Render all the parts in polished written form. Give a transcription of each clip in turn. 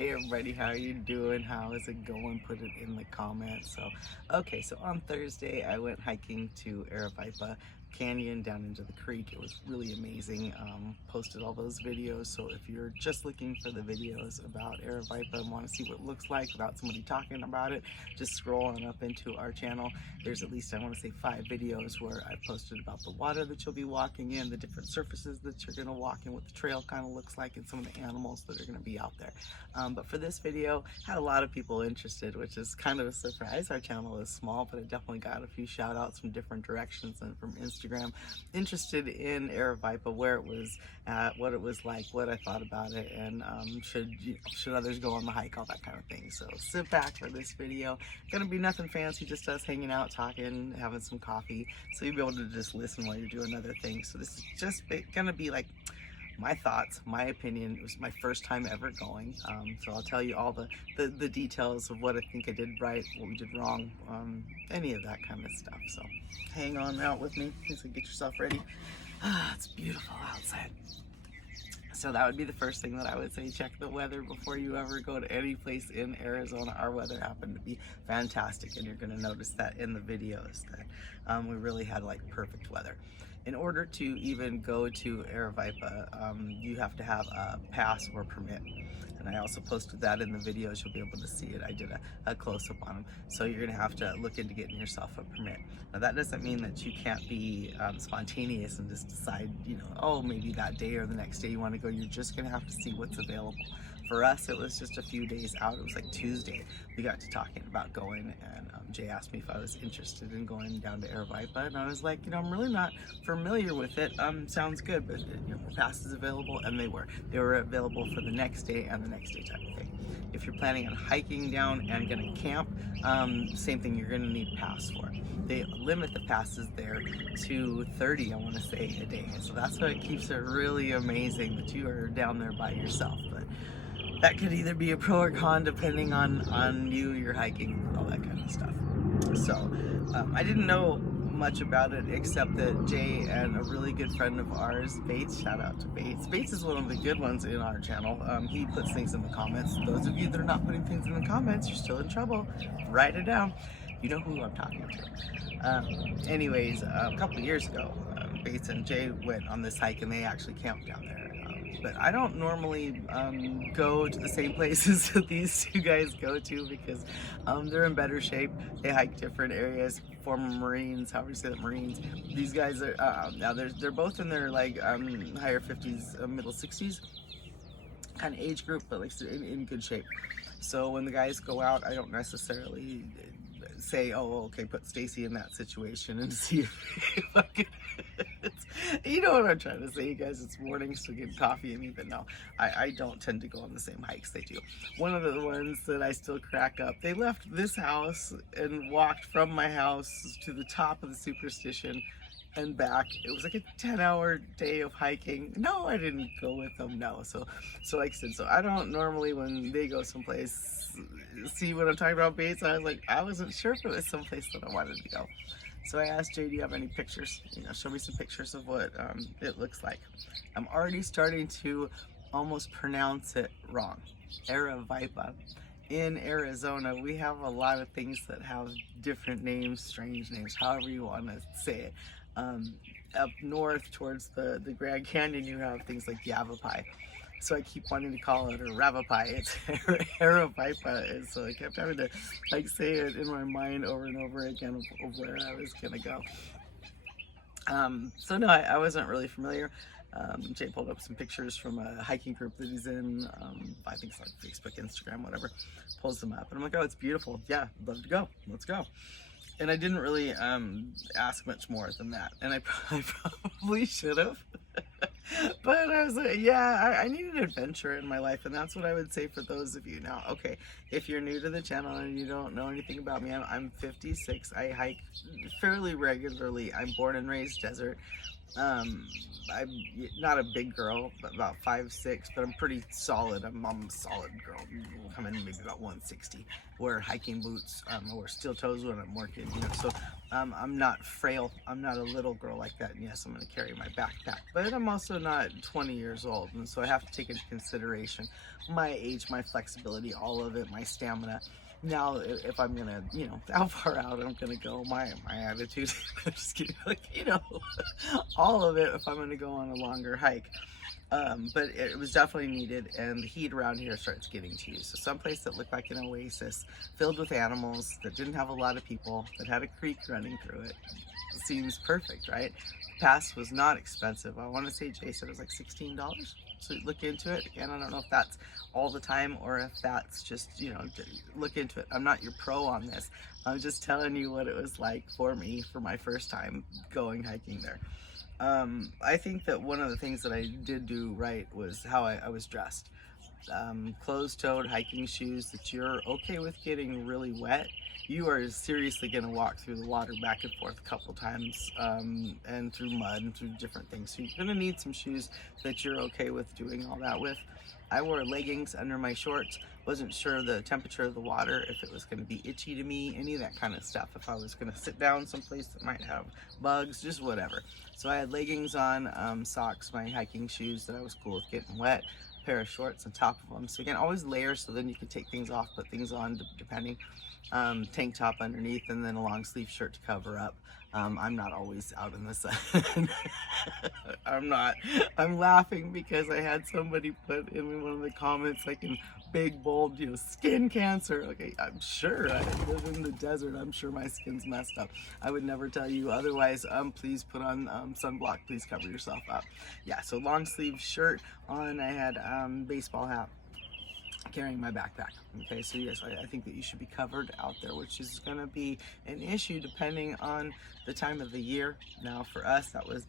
Hey everybody, how are you doing? How is it going? Put it in the comments. So on Thursday I went hiking to Aravaipa Canyon down into the creek. It was really amazing. Posted all those videos, so if you're just looking for the videos about Aravaipa and want to see what it looks like without somebody talking about it, just scroll on up into our channel. There's at least, I want to say, 5 videos where I posted about the water that you'll be walking in, the different surfaces that you're going to walk in, what the trail kind of looks like, and some of the animals that are going to be out there. But for this video, had a lot of people interested, which is kind of a surprise. Our channel is small, but it definitely got a few shout outs from different directions and from Instagram, interested in Aravaipa, where it was at, what it was like, what I thought about it, and should others go on the hike, all that kind of thing. So sit back for this video. Gonna be nothing fancy, just us hanging out, talking, having some coffee, so you'll be able to just listen while you're doing other things. So this is just gonna be like my thoughts, my opinion. It was my first time ever going, so I'll tell you all the details of what I think I did right, what we did wrong, any of that kind of stuff. So hang on out with me, so get yourself ready. It's beautiful outside. So that would be the first thing that I would say. Check the weather before you ever go to any place in Arizona. Our weather happened to be fantastic, and you're going to notice that in the videos that we really had like perfect weather. In order to even go to Aravaipa, you have to have a pass or permit. And I also posted that in the videos. You'll be able to see it. I did a close-up on them. So you're going to have to look into getting yourself a permit. Now that doesn't mean that you can't be spontaneous and just decide, oh, maybe that day or the next day you want to go. You're just going to have to see what's available. For us, it was just a few days out. It was like Tuesday. We got to talking about going, and Jay asked me if I was interested in going down to Aravaipa, and I was like, I'm really not familiar with it. Sounds good, but the pass is available, and they were available for the next day and the next day type of thing. If you're planning on hiking down and gonna camp, same thing, you're gonna need a pass for it. They limit the passes there to 30, I want to say, a day. So that's what keeps it really amazing that you are down there by yourself. But that could either be a pro or con depending on you, your hiking, all that kind of stuff. So I didn't know much about it except that Jay and a really good friend of ours, Bates, shout out to Bates. Bates is one of the good ones in our channel. He puts things in the comments. Those of you that are not putting things in the comments, you're still in trouble. Write it down. You know who I'm talking to. Anyways, a couple of years ago, Bates and Jay went on this hike and they actually camped down there. But I don't normally go to the same places that these two guys go to because they're in better shape. They hike different areas. Former Marines, however you say that, Marines. These guys are now they're both in their like higher 50s, middle 60s kind of age group, but like in good shape. So when the guys go out, I don't necessarily say, oh, okay, put Stacy in that situation and see if I can. You know what I'm trying to say, you guys. It's morning, so get coffee and me, but no, I don't tend to go on the same hikes they do. One of the ones that I still crack up, they left this house and walked from my house to the top of the superstition and back. It was like a 10-hour day of hiking. No, I didn't go with them. No. So like I said, so I don't normally, when they go someplace, see what I'm talking about, Bates. I was like, I wasn't sure if it was someplace that I wanted to go. So I asked Jay, do you have any pictures? Show me some pictures of what it looks like. I'm already starting to almost pronounce it wrong. Aravaipa. In Arizona, we have a lot of things that have different names, strange names, however you want to say it. Up north towards the Grand Canyon, you have things like Yavapai. So I keep wanting to call it Ravapai. It's Aravaipa, and so I kept having to like say it in my mind over and over again of where I was gonna go. So no, I wasn't really familiar. Jay pulled up some pictures from a hiking group that he's in. I think it's like Facebook, Instagram, whatever. Pulls them up, and I'm like, oh, it's beautiful. Yeah, I'd love to go. Let's go. And I didn't really ask much more than that, and I probably should have. But I was like, yeah, I need an adventure in my life, and that's what I would say for those of you. Now, okay, if you're new to the channel and you don't know anything about me, I'm 56. I hike fairly regularly. I'm born and raised desert. Um, I'm not a big girl, but about 5'6", but I'm pretty solid. I'm a solid girl. Come in maybe about 160. Wear hiking boots. I wear steel toes when I'm working. So I'm not frail. I'm not a little girl like that. And yes, I'm going to carry my backpack, but I'm also not 20 years old, and so I have to take into consideration my age, my flexibility, all of it, my stamina. Now, if I'm gonna, how far out I'm gonna go, my attitude, I'm just kidding, like, all of it if I'm gonna go on a longer hike. But it was definitely needed, and the heat around here starts getting to you. So someplace that looked like an oasis, filled with animals, that didn't have a lot of people, that had a creek running through it, seems perfect, right? Pass was not expensive. I want to say Jay said it was like $16. So look into it. Again, I don't know if that's all the time or if that's just, look into it. I'm not your pro on this. I'm just telling you what it was like for me for my first time going hiking there. I think that one of the things that I did do right was how I was dressed. Closed-toed hiking shoes that you're okay with getting really wet. You are seriously going to walk through the water back and forth a couple times, and through mud and through different things. So you're going to need some shoes that you're okay with doing all that with. I wore leggings under my shorts. Wasn't sure the temperature of the water, if it was going to be itchy to me, any of that kind of stuff. If I was going to sit down someplace that might have bugs, just whatever. So I had leggings on, socks, my hiking shoes that I was cool with getting wet, pair of shorts on top of them. So again, always layers, so then you can take things off, put things on depending. Tank top underneath, and then a long sleeve shirt to cover up. I'm not always out in the sun. I'm not. I'm laughing because I had somebody put in one of the comments, like in big bold, skin cancer. Okay, I'm sure I live in the desert. I'm sure my skin's messed up. I would never tell you otherwise. Please put on sunblock. Please cover yourself up. Yeah, so long sleeve shirt on. I had baseball hat, carrying my backpack. Okay, so yes, I think that you should be covered out there, which is going to be an issue depending on the time of the year. Now for us, it was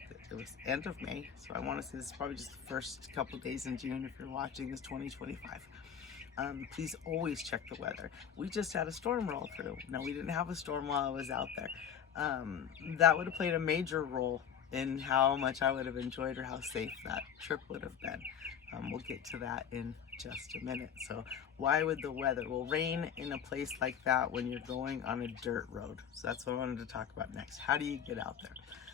end of May, so I want to say this is probably just the first couple days in June if you're watching this 2025. Please always check the weather. We just had a storm roll through. Now, we didn't have a storm while I was out there. That would have played a major role in how much I would have enjoyed or how safe that trip would have been. We'll get to that in just a minute. So why would the weather? Well, rain in a place like that when you're going on a dirt road. So that's what I wanted to talk about next. How do you get out there?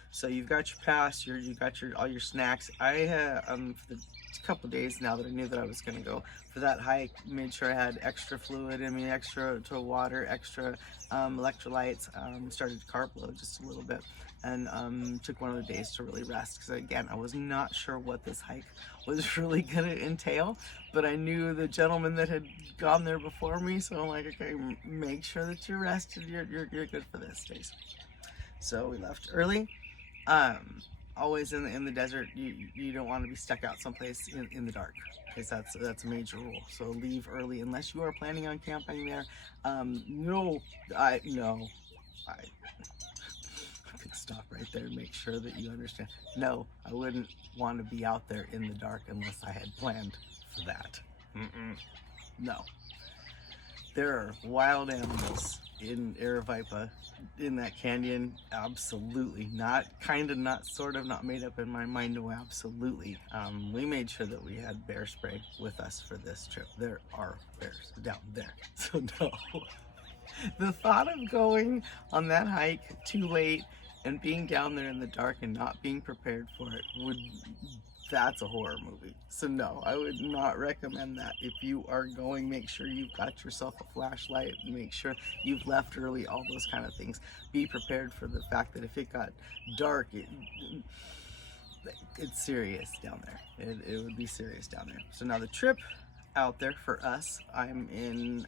So you've got your pass, you've got all your snacks. I for the couple days now that I knew that I was going to go for that hike, made sure I had extra fluid in me, extra to water, extra electrolytes. Started to carb load just a little bit, and took one of the days to really rest because again I was not sure what this hike was really going to entail, but I knew the gentleman that had gone there before me, so I'm like, okay, make sure that you're rested. You're good for this, Stace. So we left early. Always in the desert, you don't want to be stuck out someplace in the dark, because that's a major rule. So leave early unless you are planning on camping there. No, I could stop right there and make sure that you understand. No, I wouldn't want to be out there in the dark unless I had planned for that. No. There are wild animals in Aravaipa, in that canyon. Absolutely. Not kind of, not sort of, not made up in my mind. No, absolutely. We made sure that we had bear spray with us for this trip. There are bears down there. So no. The thought of going on that hike too late and being down there in the dark and not being prepared for it that's a horror movie. So no, I would not recommend that. If you are going, make sure you've got yourself a flashlight, make sure you've left early, all those kind of things. Be prepared for the fact that if it got dark, it's serious down there. It would be serious down there. So now the trip out there for us, I'm in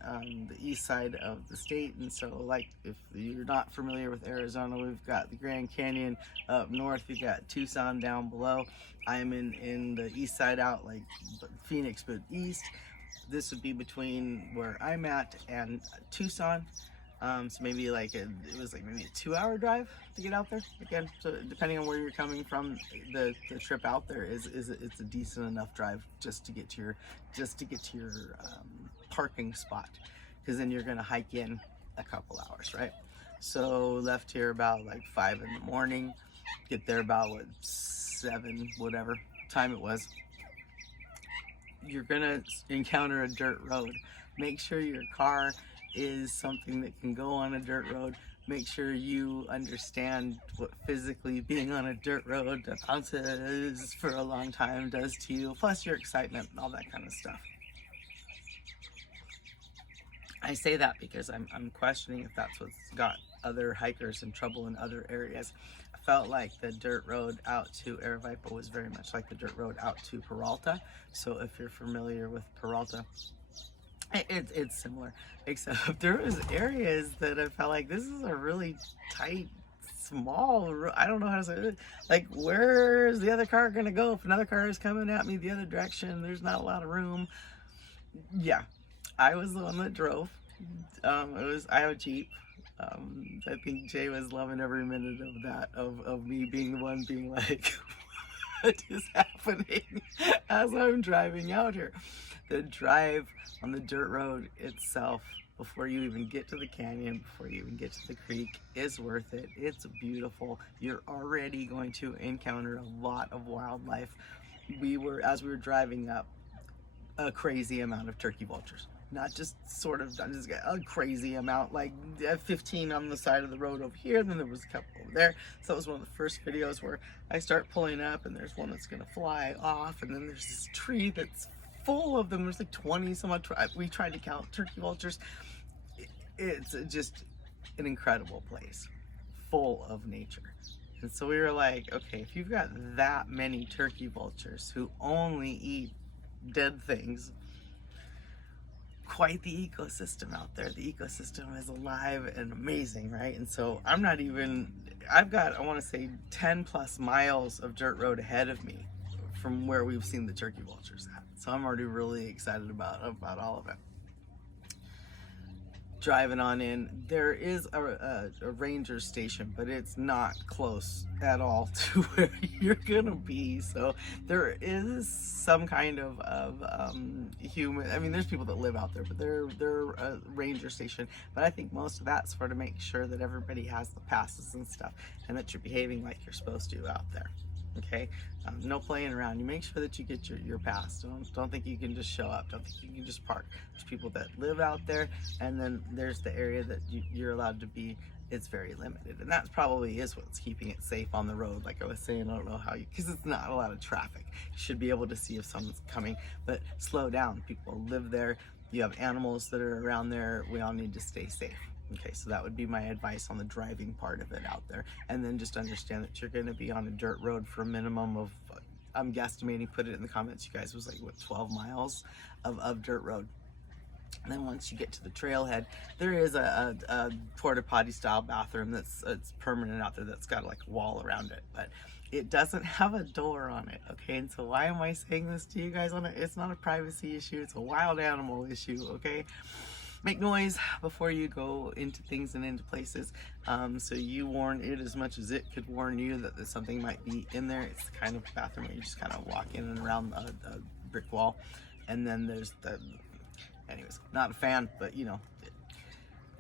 the east side of the state, and so like if you're not familiar with Arizona, we've got the Grand Canyon up north, we've got Tucson down below. I'm in the east side out, like Phoenix but east. This would be between where I'm at and Tucson. So maybe like it was like maybe a 2-hour drive to get out there. Again, so depending on where you're coming from, the trip out there it's a decent enough drive just to get to your parking spot, because then you're gonna hike in a couple hours, right? So left here about like 5 in the morning. get there about what, 7, whatever time it was. You're gonna encounter a dirt road. Make sure your car is something that can go on a dirt road. Make sure you understand what physically being on a dirt road that bounces for a long time does to you, plus your excitement and all that kind of stuff. I say that because I'm questioning if that's what's got other hikers in trouble in other areas. I felt like the dirt road out to Aravaipa was very much like the dirt road out to Peralta. So if you're familiar with Peralta, it's similar, except there was areas that I felt like this is a really tight, small, I don't know how to say it. Like, where's the other car gonna go if another car is coming at me the other direction? There's not a lot of room. Yeah, I was the one that drove. I have a Jeep. I think Jay was loving every minute of that, of me being the one being like, what is happening as I'm driving out here. The drive on the dirt road itself, before you even get to the canyon, before you even get to the creek, is worth it. It's beautiful. You're already going to encounter a lot of wildlife. As we were driving up, a crazy amount of turkey vultures. Not just sort of, just a crazy amount, like 15 on the side of the road over here, then there was a couple over there. So that was one of the first videos where I start pulling up and there's one that's gonna fly off, and then there's this tree that's full of them. There's like 20 some odd. We tried to count turkey vultures. It's just an incredible place, full of nature. And so we were like, okay, if you've got that many turkey vultures who only eat dead things, quite the ecosystem out there. The ecosystem is alive and amazing, right? And so I've got, I want to say 10 plus miles of dirt road ahead of me from where we've seen the turkey vultures at. So I'm already really excited about all of it. Driving on in, there is a ranger station, but it's not close at all to where you're gonna be. So there is some kind of human, I mean, there's people that live out there, but they're a ranger station. But I think most of that's for to make sure that everybody has the passes and stuff, and that you're behaving like you're supposed to out there. Okay, no playing around. You make sure that you get your pass. Don't think you can just show up. Don't think you can just park. There's people that live out there, and then there's the area that you're allowed to be. It's very limited, and that probably is what's keeping it safe on the road. Like I was saying, I don't know how because it's not a lot of traffic. You should be able to see if someone's coming, but slow down. People live there. You have animals that are around there. We all need to stay safe. Okay, so that would be my advice on the driving part of it out there. And then just understand that you're gonna be on a dirt road for a minimum of, I'm guesstimating, put it in the comments, you guys, was like, what, 12 miles of dirt road. And then once you get to the trailhead, there is a porta potty style bathroom it's permanent out there that's got like a wall around it, but it doesn't have a door on it, okay? And so why am I saying this to you guys? It's not a privacy issue, it's a wild animal issue, okay? Make noise before you go into things and into places, so you warn it as much as it could warn you that something might be in there. It's the kind of bathroom where you just kind of walk in and around a brick wall, and then there's anyways, not a fan, but you know,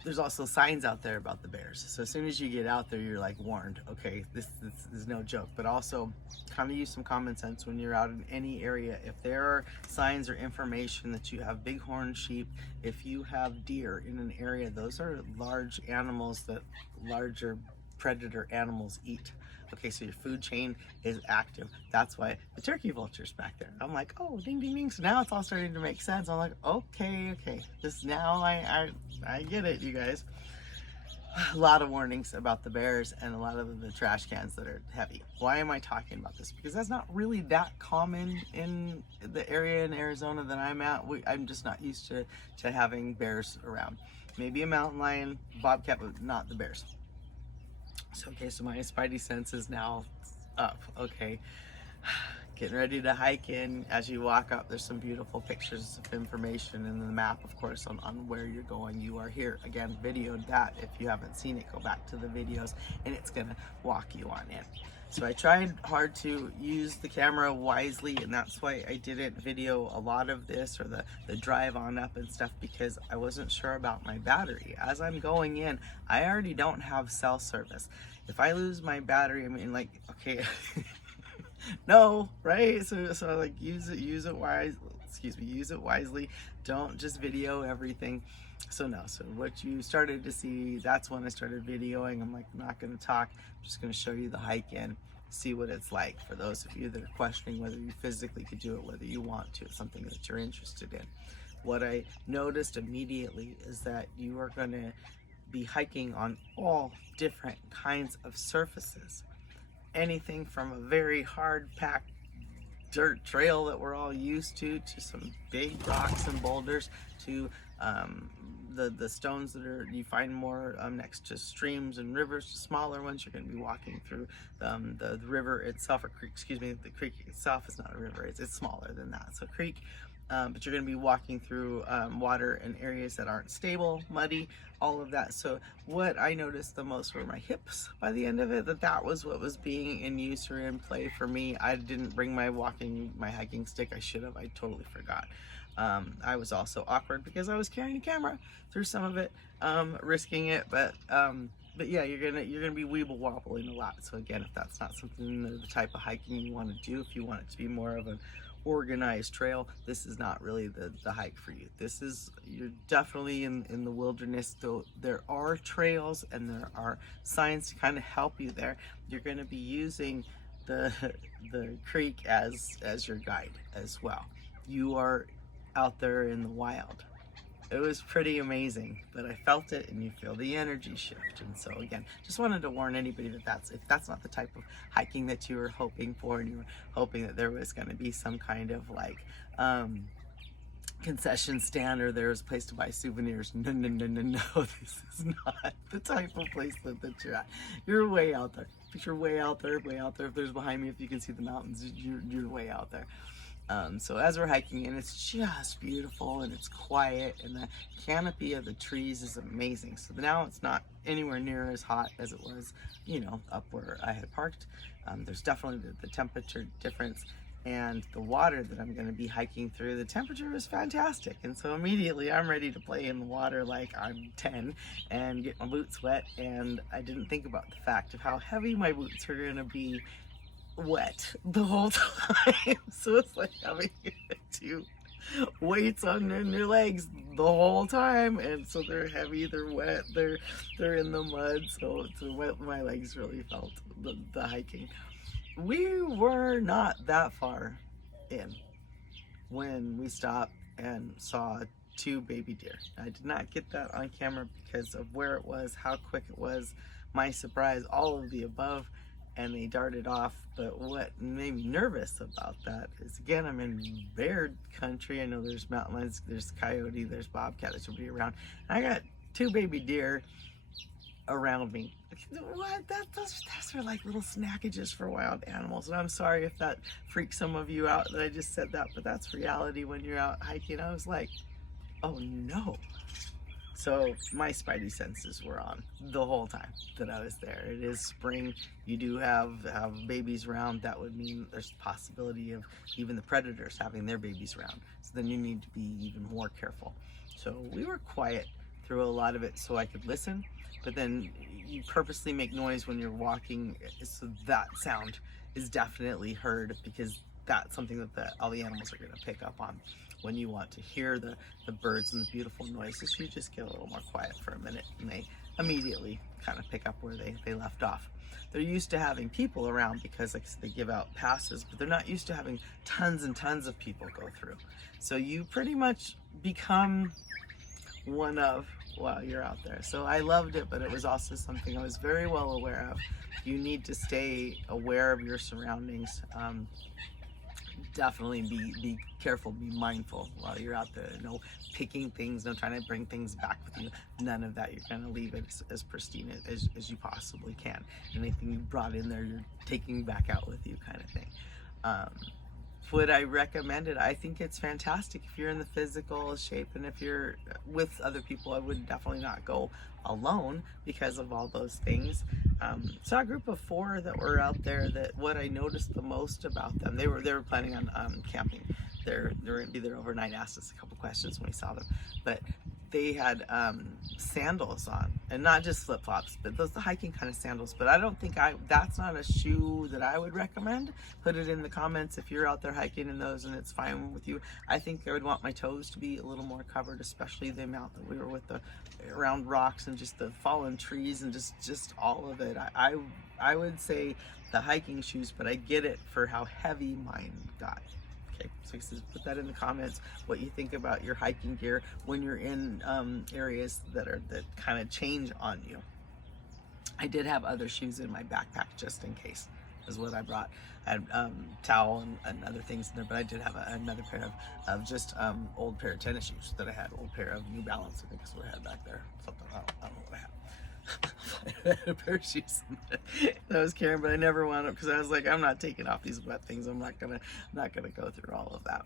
there's also signs out there about the bears. So as soon as you get out there, you're like warned, okay, this is no joke. But also kind of use some common sense when you're out in any area. If there are signs or information that you have bighorn sheep, if you have deer in an area, those are large animals that larger predator animals eat. Okay, so your food chain is active. That's why the turkey vulture's back there. I'm like, oh, ding, ding, ding. So now it's all starting to make sense. I'm like, okay. This now I get it, you guys. A lot of warnings about the bears and a lot of the trash cans that are heavy. Why am I talking about this? Because that's not really that common in the area in Arizona that I'm at. I'm just not used to having bears around. Maybe a mountain lion, bobcat, but not the bears. So, okay, so my spidey sense is now up. Okay, getting ready to hike in. As you walk up, there's some beautiful pictures of information and the map, of course, on where you're going. You are here. Again, videoed that. If you haven't seen it, go back to the videos and it's gonna walk you on in. So I tried hard to use the camera wisely, and that's why I didn't video a lot of this or the drive on up and stuff, because I wasn't sure about my battery. As I'm going in, I already don't have cell service. If I lose my battery, I mean, like, okay, no, right? So like use it wise. Excuse me, use it wisely. Don't just video everything. So no, so what you started to see, that's when I started videoing. I'm like, not gonna talk, I'm just gonna show you the hike in, see what it's like. For those of you that are questioning whether you physically could do it, whether you want to, it's something that you're interested in. What I noticed immediately is that you are gonna be hiking on all different kinds of surfaces. Anything from a very hard packed dirt trail that we're all used to some big rocks and boulders, to the stones that are you find more next to streams and rivers, to smaller ones. You're going to be walking through the river itself, or creek, excuse me, the creek itself is not a river, it's smaller than that, so creek. But you're going to be walking through water in areas that aren't stable, muddy, all of that. So what I noticed the most were my hips by the end of it, that was what was being in use or in play for me. I didn't bring my hiking stick. I should have. I totally forgot. I was also awkward because I was carrying a camera through some of it, risking it, but yeah, you're gonna be weeble wobbling a lot. So again, if that's not something, the type of hiking you want to do, if you want it to be more of an organized trail, this is not really the hike for you. You're definitely in the wilderness, though there are trails and there are signs to kind of help you there. You're going to be using the creek as your guide as well. You are out there in the wild. It was pretty amazing, but I felt it, and you feel the energy shift. And so again, just wanted to warn anybody if that's not the type of hiking that you were hoping for, and you were hoping that there was going to be some kind of like concession stand, or there was a place to buy souvenirs. No, this is not the type of place that you're at. You're way out there. But you're way out there. If there's behind me, if you can see the mountains, you're way out there. So as we're hiking in, it's just beautiful, and it's quiet, and the canopy of the trees is amazing. So now it's not anywhere near as hot as it was, up where I had parked. There's definitely the temperature difference, and the water that I'm going to be hiking through, the temperature is fantastic. And so immediately I'm ready to play in the water like I'm 10 and get my boots wet. And I didn't think about the fact of how heavy my boots are going to be wet the whole time. So it's like having two weights on your legs the whole time, and so they're heavy, they're wet, they're in the mud, so my legs really felt the hiking. We were not that far in when we stopped and saw 2 baby deer. I did not get that on camera because of where it was, how quick it was, my surprise, all of the above, and they darted off. But what made me nervous about that is, again, I'm in bear country. I know there's mountain lions, there's coyote, there's bobcat, there's nobody around. And I got 2 baby deer around me. What? Those are like little snackages for wild animals. And I'm sorry if that freaks some of you out that I just said that, but that's reality when you're out hiking. I was like, oh no. So my spidey senses were on the whole time that I was there. It is spring. You do have babies around. That would mean there's a possibility of even the predators having their babies around. So then you need to be even more careful. So we were quiet through a lot of it so I could listen, but then you purposely make noise when you're walking, so that sound is definitely heard, because that's something that all the animals are going to pick up on. When you want to hear the birds and the beautiful noises, you just get a little more quiet for a minute, and they immediately kind of pick up where they left off. They're used to having people around because, like, they give out passes, but they're not used to having tons and tons of people go through. So you pretty much become one of while you're out there. So I loved it, but it was also something I was very well aware of. You need to stay aware of your surroundings. Definitely be careful, be mindful while you're out there. No picking things, no trying to bring things back with you. None of that. You're going to leave it as pristine as you possibly can. Anything you brought in there, you're taking back out with you, kind of thing. would I recommend it? I think it's fantastic if you're in the physical shape, and if you're with other people. I would definitely not go alone because of all those things. Saw a group of 4 that were out there. That what I noticed the most about them, they were planning on camping. They're going to be there overnight. Asked us a couple questions when we saw them, but they had sandals on, and not just flip-flops, but those hiking kind of sandals. But I don't think that's not a shoe that I would recommend. Put it in the comments if you're out there hiking in those and it's fine with you. I think I would want my toes to be a little more covered, especially the amount that we were with the around rocks and just the fallen trees and just all of it. I would say the hiking shoes, but I get it for how heavy mine got. Okay, so he says put that in the comments what you think about your hiking gear when you're in areas that kind of change on you. I did have other shoes in my backpack just in case, is what I brought. I had towel and other things in there, but I did have another pair of just old pair of tennis shoes that I had, old pair of New Balance, I think is what I had back there. Something, I don't know what I had. I had a pair of shoes that I was carrying, but I never wound up because I was like, I'm not taking off these wet things. I'm not gonna go through all of that.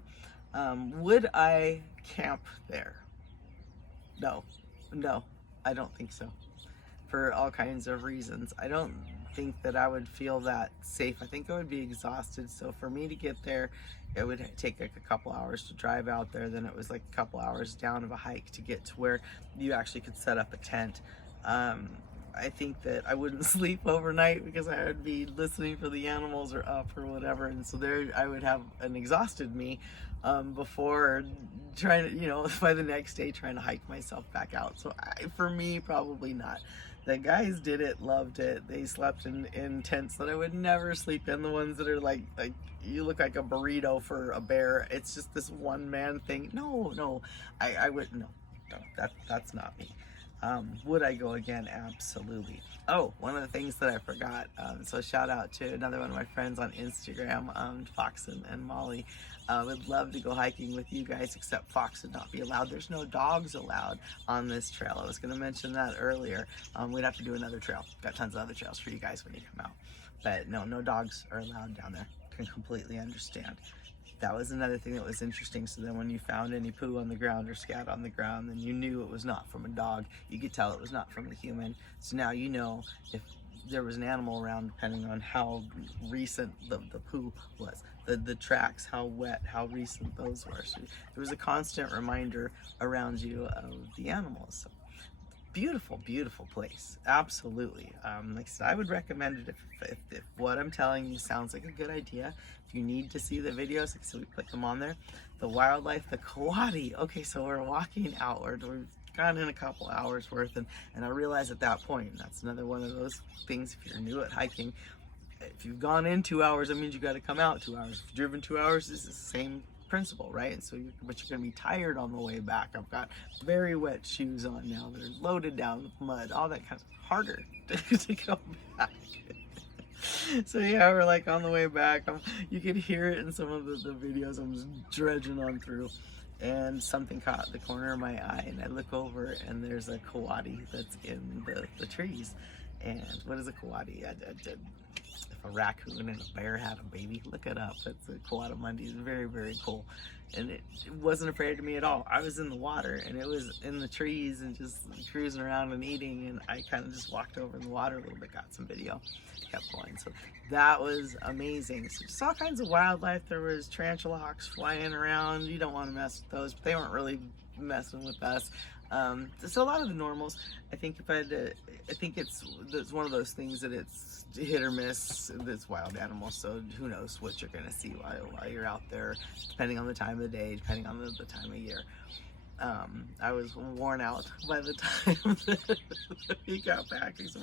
Would I camp there? No, I don't think so. For all kinds of reasons. I don't think that I would feel that safe. I think I would be exhausted. So for me to get there, it would take like a couple hours to drive out there. Then it was like a couple hours down of a hike to get to where you actually could set up a tent. I think that I wouldn't sleep overnight because I would be listening for the animals or up or whatever, and so there I would have an exhausted me before trying to, by the next day trying to hike myself back out. So for me, probably not. The guys did it, loved it. They slept in tents that I would never sleep in. The ones that are like you look like a burrito for a bear. It's just this one man thing. No, I wouldn't. No, that's not me. Would I go again? Absolutely. Oh, one of the things that I forgot, so shout out to another one of my friends on Instagram, Fox and Molly. Would love to go hiking with you guys, except Fox would not be allowed. There's no dogs allowed on this trail. I was going to mention that earlier. We'd have to do another trail. Got tons of other trails for you guys when you come out. But no dogs are allowed down there. Can completely understand. That was another thing that was interesting. So then when you found any poo on the ground or scat on the ground, then you knew it was not from a dog. You could tell it was not from a human. So now you know if there was an animal around, depending on how recent the poo was. The tracks, how wet, how recent those were. So there was a constant reminder around you of the animals. So beautiful, beautiful place. Absolutely. Like I said, I would recommend it if what I'm telling you sounds like a good idea. If you need to see the videos, like I said, we put them on there. The wildlife, the coati. Okay, so we're walking outward. We've gone in a couple hours worth, and I realized at that point, that's another one of those things, if you're new at hiking, if you've gone in 2 hours, that means you got to come out 2 hours. If you've driven 2 hours, it's the same principle, right? And so but you're going to be tired on the way back. I've got very wet shoes on now that are loaded down with mud, all that kind of harder to go back. So yeah, we're like on the way back. You can hear it in some of the videos. I'm just dredging on through, and something caught the corner of my eye, and I look over, and there's a coati that's in the trees. And what is a coati? If a raccoon and a bear had a baby, look it up. It's a coati. It's very, very cool. And it wasn't afraid of me at all. I was in the water, and it was in the trees and just cruising around and eating, and I kind of just walked over in the water a little bit, got some video, kept going. So that was amazing. So just all kinds of wildlife. There was tarantula hawks flying around. You don't want to mess with those, but they weren't really messing with us. So a lot of the normals. I think I think it's one of those things that it's hit or miss. It's wild animals, so who knows what you're gonna see while you're out there, depending on the time of the day, depending on the time of year. I was worn out by the time that we got back. So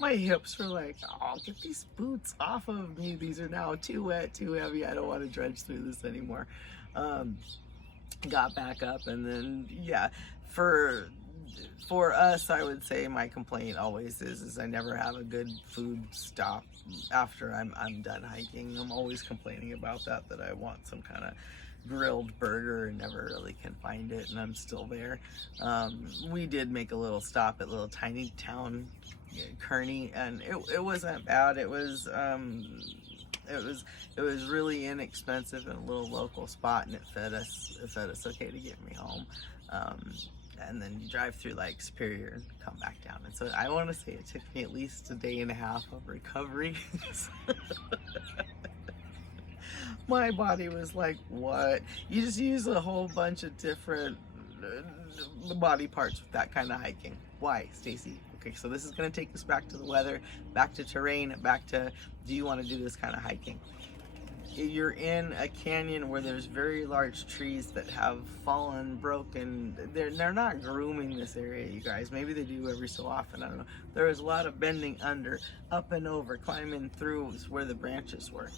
my hips were like, oh, get these boots off of me. These are now too wet, too heavy. I don't want to dredge through this anymore. Got back up, and then yeah, for us, I would say my complaint always is I never have a good food stop after I'm done hiking. I'm always complaining about that I want some kind of grilled burger and never really can find it, and I'm still there. We did make a little stop at little tiny town Kearney, and it wasn't bad. It was it was really inexpensive in a little local spot, and it fed us okay to get me home. And then you drive through like Superior and come back down. And so I want to say it took me at least a day and a half of recovery. My body was like, what? You just use a whole bunch of different body parts with that kind of hiking. Why, Stacy? Okay, so this is going to take us back to the weather, back to terrain, back to, do you want to do this kind of hiking? You're in a canyon where there's very large trees that have fallen, broken. They're not grooming this area, you guys. Maybe they do every so often, I don't know. There was a lot of bending under, up and over, climbing through where the branches were.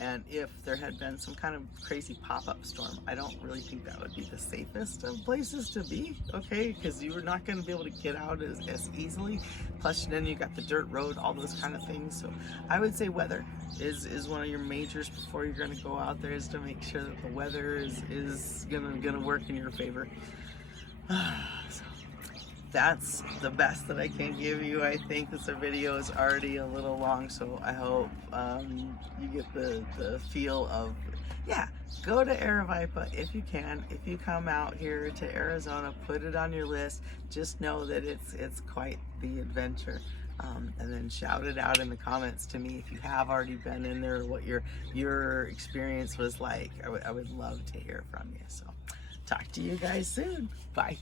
And if there had been some kind of crazy pop-up storm, I don't really think that would be the safest of places to be, okay? Because you were not going to be able to get out as easily. Plus, then you got the dirt road, all those kind of things. So I would say weather is one of your majors before you're going to go out there, is to make sure that the weather is gonna work in your favor. So that's the best that I can give you. I think this video is already a little long, so I hope you get the feel of, yeah, go to Aravaipa if you can. If you come out here to Arizona, put it on your list. Just know that it's quite the adventure. And then shout it out in the comments to me if you have already been in there, what your experience was like. I would love to hear from you. So talk to you guys soon. Bye.